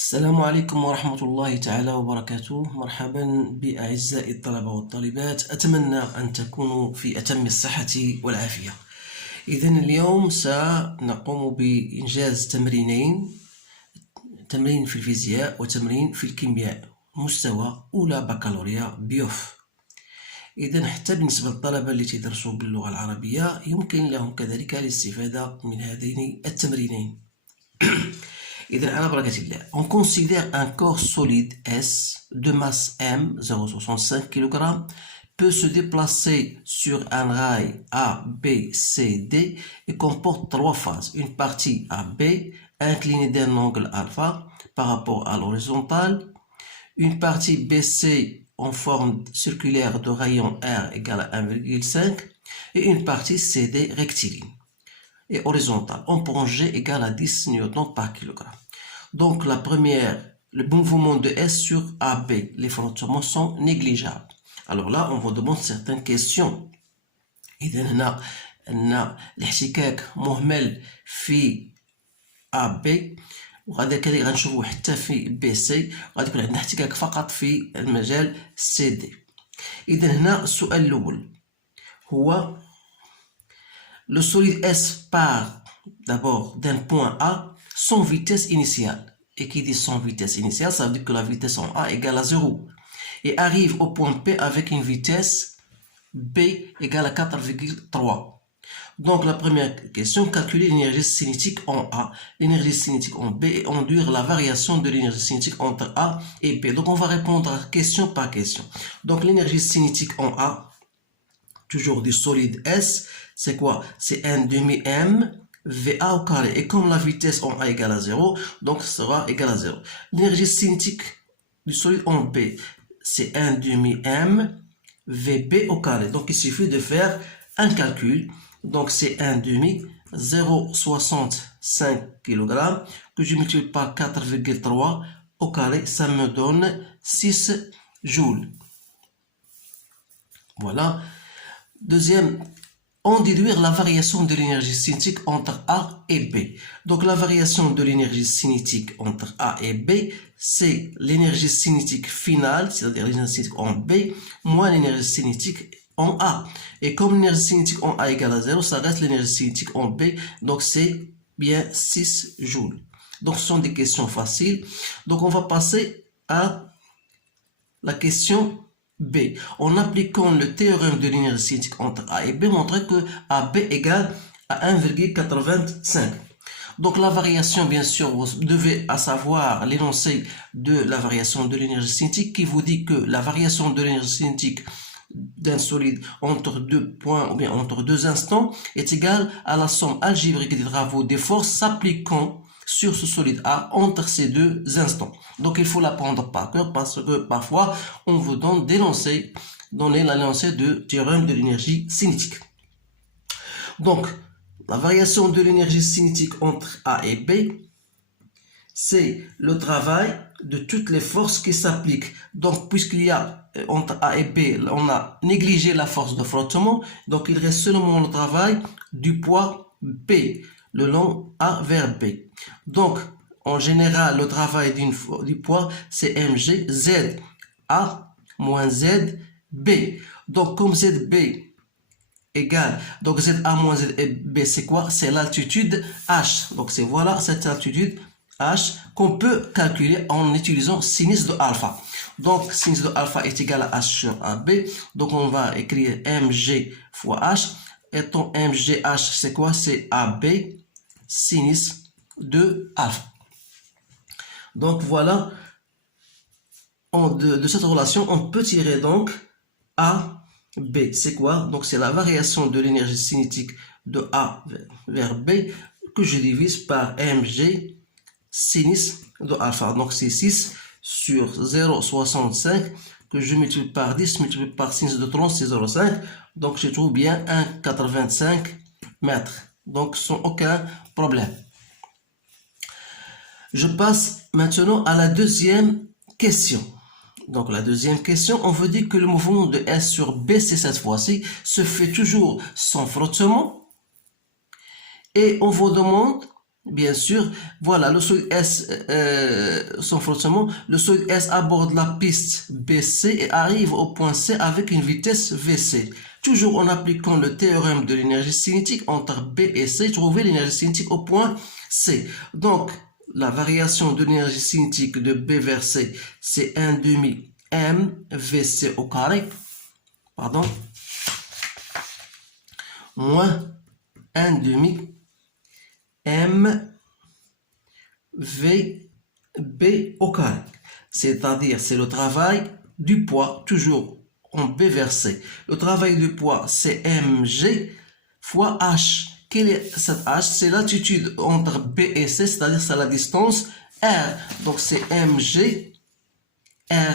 السلام عليكم ورحمة الله تعالى وبركاته. مرحبا بأعزائي الطلبة والطالبات، أتمنى أن تكونوا في أتم الصحة والعافية. إذن اليوم سنقوم بإنجاز تمرينين، تمرين في الفيزياء وتمرين في الكيمياء، مستوى أولى بكالوريا بيوف. إذن حتى بالنسبة للطلبة اللي تدرسوا باللغة العربية يمكن لهم كذلك الاستفادة من هذين التمرينين. إذن على بركة الله. On considère un corps solide S de masse M 0,65 kg peut se déplacer sur un rail A, B, C, D et comporte trois phases. Une partie AB inclinée d'un angle alpha par rapport à l'horizontale, une partie BC en forme circulaire de rayon R égale à 1,5 et une partie CD rectiligne et horizontale en point G égale à 10 newtons par kilogramme. Donc la première, le mouvement de S sur AB, les frottements sont négligeables. Alors là, on vous demande certaines questions. إذا هنا الاحتكاك مهمل في AB، وغادي كذلك غنشوفوا حتى في بي سي غادي يكون عندنا احتكاك فقط في المجال سي دي. إذا هنا السؤال الأول هو le solide S part d'abord d'un point A sans vitesse initiale. Et qui dit sans vitesse initiale, ça veut dire que la vitesse en A égale à 0. Et arrive au point P avec une vitesse B égale à 4,3. Donc la première question, calculer l'énergie cinétique en A, l'énergie cinétique en B et induire la variation de l'énergie cinétique entre A et B. Donc on va répondre question par question. Donc l'énergie cinétique en A, toujours du solide S, c'est quoi? C'est 1 demi M VA au carré. Et comme la vitesse en A égale à 0, donc ça sera égal à 0. L'énergie cinétique du solide en B, c'est 1 demi M VB au carré. Donc il suffit de faire un calcul. Donc c'est 1 demi 0,65 kg que je multiplie par 4,3 au carré, ça me donne 6 joules. Voilà. Deuxième, en déduire la variation de l'énergie cinétique entre A et B. Donc la variation de l'énergie cinétique entre A et B, c'est l'énergie cinétique finale, c'est-à-dire l'énergie cinétique en B, moins l'énergie cinétique en A. Et comme l'énergie cinétique en A égale à 0, ça reste l'énergie cinétique en B, donc c'est bien 6 joules. Donc ce sont des questions faciles. Donc on va passer à la question B. En appliquant le théorème de l'énergie cinétique entre A et B, montrer que AB égale à 1,85. Donc la variation, bien sûr, vous devez à savoir l'énoncé de la variation de l'énergie cinétique qui vous dit que la variation de l'énergie cinétique d'un solide entre deux points ou bien entre deux instants est égale à la somme algébrique des travaux des forces s'appliquant sur ce solide A entre ces deux instants. Donc il faut l'apprendre par cœur parce que parfois on vous donne donner l'énoncé de théorème de l'énergie cinétique. Donc la variation de l'énergie cinétique entre A et B, c'est le travail de toutes les forces qui s'appliquent. Donc puisqu'il y a entre A et B, on a négligé la force de frottement, donc il reste seulement le travail du poids P le long A vers B. Donc, en général, le travail du poids, c'est mg z A moins z B. Donc, comme zb égale, donc z A moins z B, c'est quoi? C'est l'altitude h. Donc, c'est voilà cette altitude h qu'on peut calculer en utilisant sinus de alpha. Donc, sinus de alpha est égal à h sur AB. Donc, on va écrire mg fois h. Et ton mgh, c'est quoi? C'est AB sinus de alpha. Donc voilà, de cette relation, on peut tirer donc AB. C'est quoi? Donc c'est la variation de l'énergie cinétique de A vers B que je divise par mg sinus de alpha. Donc c'est 6 sur 0,65 que je multiplie par 10 multiplié par sinus de 30, c'est 0,5. Donc je trouve bien 1,85 mètres. Donc sans aucun problème. Je passe maintenant à la deuxième question. Donc la deuxième question, on veut dire que le mouvement de S sur BC cette fois-ci se fait toujours sans frottement. Et on vous demande bien sûr, voilà, le solide S, son frottement, le solide S aborde la piste BC et arrive au point C avec une vitesse VC. Toujours en appliquant le théorème de l'énergie cinétique entre B et C, trouver l'énergie cinétique au point C. Donc, la variation de l'énergie cinétique de B vers C, c'est 1 demi MVC au carré, pardon, moins 1 demi MVB au carré. C'est-à-dire, c'est le travail du poids, toujours en B vers C. Le travail du poids, c'est mg fois h. Quelle est cette h? C'est l'attitude entre B et C, c'est-à-dire c'est la distance r. Donc c'est mg r.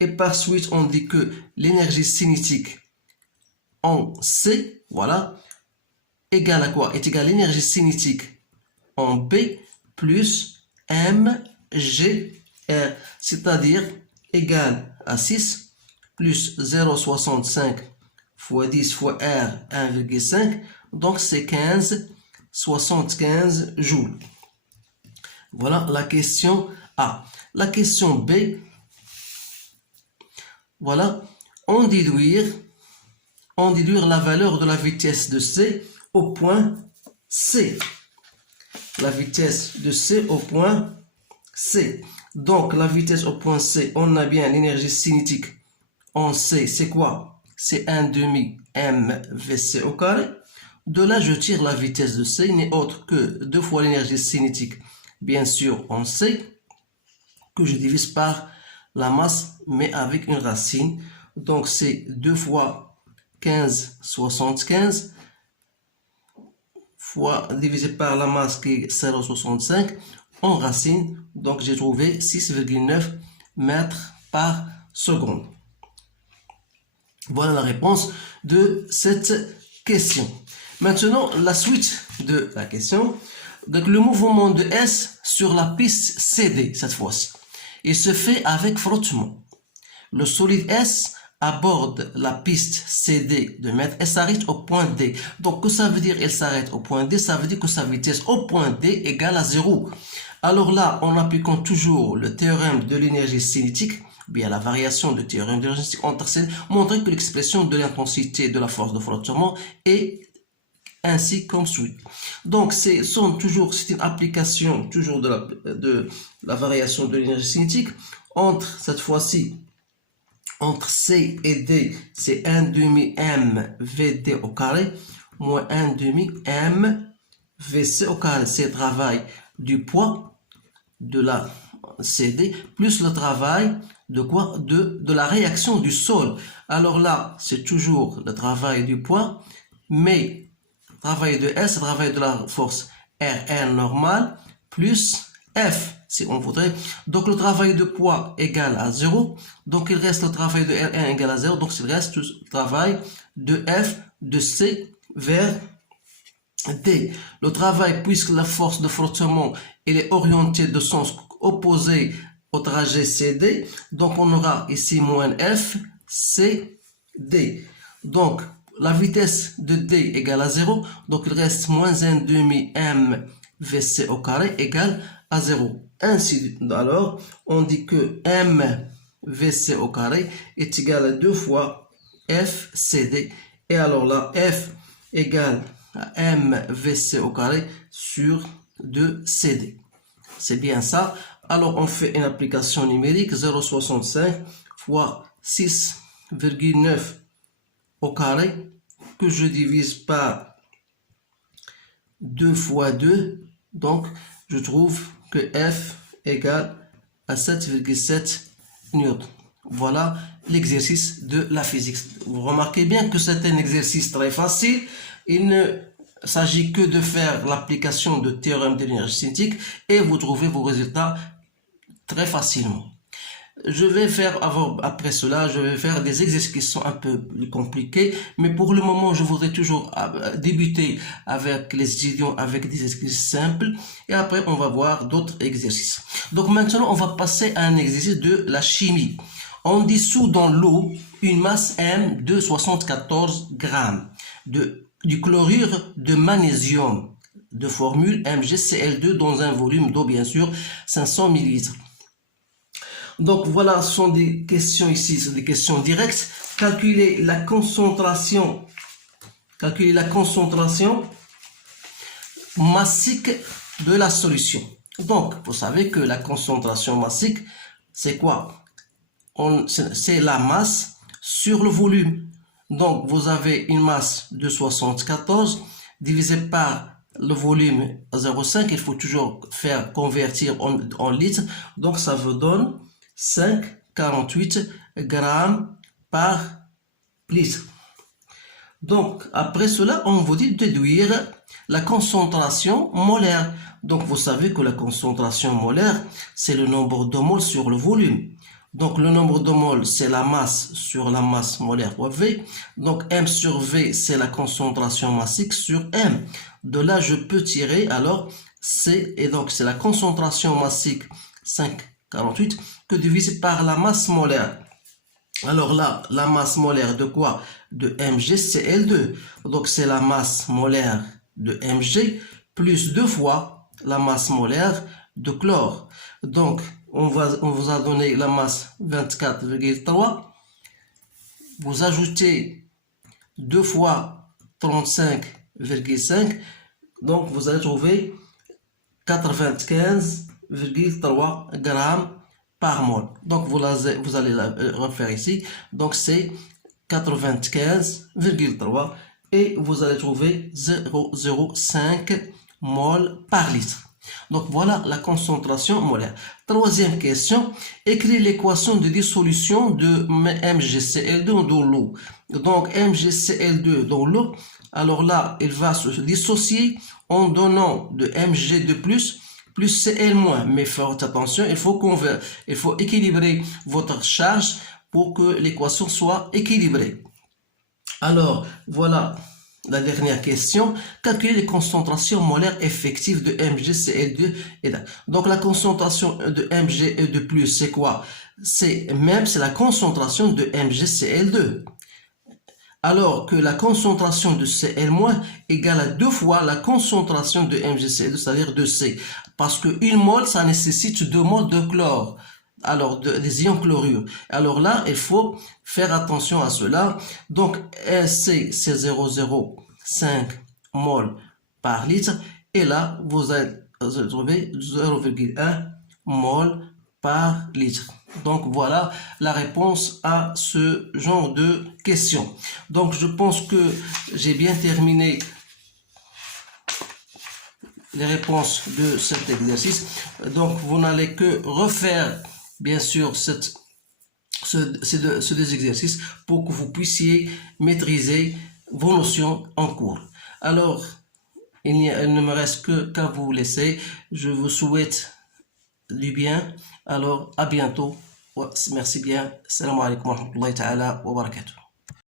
Et par suite, on dit que l'énergie cinétique en C, voilà, égale à quoi? Est égale à l'énergie cinétique en B plus mg r, c'est-à-dire égal à 6 plus 0,65 fois 10 fois R 1,5, donc c'est 15,75 joules. Voilà la question A. La question B, voilà, on déduire la valeur de la vitesse de C au point C. La vitesse de C au point C. Donc, la vitesse au point C, on a bien l'énergie cinétique en C, c'est quoi? C'est 1 demi MVC au carré. De là, je tire la vitesse de C, n'est autre que 2 fois l'énergie cinétique, bien sûr, en C, que je divise par la masse, mais avec une racine. Donc, c'est 2 fois 15,75 fois divisé par la masse qui est 0,65 en racine. Donc, j'ai trouvé 6,9 mètres par seconde. Voilà la réponse de cette question. Maintenant, la suite de la question. Donc, le mouvement de S sur la piste CD, cette fois-ci, il se fait avec frottement. Le solide S aborde la piste CD de mètres et s'arrête au point D. Donc, que ça veut dire il s'arrête au point D? Ça veut dire que sa vitesse au point D égale à 0. Alors là, en appliquant toujours le théorème de l'énergie cinétique, bien la variation de théorème de l'énergie cinétique entre C, montre que l'expression de l'intensité de la force de frottement est ainsi comme suit. Donc, c'est une application toujours de la variation de l'énergie cinétique entre, cette fois-ci, entre C et D, c'est 1 demi M VD au carré, moins 1 demi M VC au carré. C'est le travail du poids de la CD, plus le travail de quoi? De la réaction du sol. Alors là, c'est toujours le travail du poids, mais travail de S, travail de la force RR normale, plus F, si on voudrait. Donc, le travail de poids égale à 0. Donc, il reste le travail de R1 égale à 0. Donc, il reste le travail de F de C vers D. Le travail, puisque la force de frottement elle est orientée de sens opposé au trajet CD. Donc, on aura ici moins F, C, D. Donc, la vitesse de D égale à 0. Donc, il reste moins 1 demi M VC au carré égale à 0. Ainsi, alors, on dit que M VC au carré est égal à 2 fois F CD. Et alors là, F égale à M VC au carré sur 2 CD. C'est bien ça. Alors, on fait une application numérique 0,65 fois 6,9 au carré que je divise par 2 fois 2. Donc, je trouve que F égale à 7,7 newtons. Voilà l'exercice de la physique. Vous remarquez bien que c'est un exercice très facile. Il ne s'agit que de faire l'application de théorème de l'énergie cinétique et vous trouvez vos résultats très facilement. Je vais faire, après cela, je vais faire des exercices qui sont un peu plus compliqués, mais pour le moment, je voudrais toujours débuter avec les étudiants avec des exercices simples, et après, on va voir d'autres exercices. Donc maintenant, on va passer à un exercice de la chimie. On dissout dans l'eau une masse M de 74 grammes du chlorure de magnésium. de formule MgCl2 dans un volume d'eau, bien sûr, 500 ml. Donc voilà, ce sont des questions ici, c'est des questions directes. Calculer la concentration massique de la solution. Donc, vous savez que la concentration massique, c'est quoi? C'est la masse sur le volume. Donc, vous avez une masse de 74 divisé par le volume 0,5. Il faut toujours faire convertir en litres. Donc, ça vous donne 5,48 grammes par litre. Donc, après cela, on vous dit de déduire la concentration molaire. Donc, vous savez que la concentration molaire, c'est le nombre de moles sur le volume. Donc, le nombre de moles, c'est la masse sur la masse molaire V. Donc, M sur V, c'est la concentration massique sur M. De là, je peux tirer, alors, C, et donc, c'est la concentration massique 5,48 que divisé par la masse molaire. Alors là, la masse molaire de quoi? De MgCl2. Donc, c'est la masse molaire de Mg plus 2 fois la masse molaire de chlore. Donc, on vous a donné la masse 24,3. Vous ajoutez 2 fois 35,5. Donc, vous allez trouver 95,3 grammes par mol. Donc, vous allez la refaire ici. Donc, c'est 95,3 et vous allez trouver 0,05 mol par litre. Donc, voilà la concentration molaire. Troisième question, écrire l'équation de dissolution de MgCl2 dans l'eau. Donc, MgCl2 dans l'eau, alors là, il va se dissocier en donnant de Mg2+, plus Cl-, mais faites attention, il faut équilibrer votre charge pour que l'équation soit équilibrée. Alors, voilà la dernière question. Calculer les concentrations molaires effectives de MgCl2. Donc, la concentration de Mge2+, c'est quoi? C'est la concentration de MgCl2. Alors que la concentration de Cl- égale à 2 fois la concentration de MgCl2, c'est-à-dire de C. Parce que 1 mol, ça nécessite 2 moles de chlore. Alors, des ions chlorure. Alors là, il faut faire attention à cela. Donc, C, c'est 0,05 mol par litre. Et là, vous allez trouver 0,1 mol par litre. Donc, voilà la réponse à ce genre de questions. Donc, je pense que j'ai bien terminé les réponses de cet exercice. Donc, vous n'allez que refaire, bien sûr, ces deux exercices pour que vous puissiez maîtriser vos notions en cours. Alors, il ne me reste qu'à vous laisser. Je vous souhaite du bien. Alors, à bientôt. Merci bien. Salam alaikum wa rahmatullahi ta'ala wa barakatuh.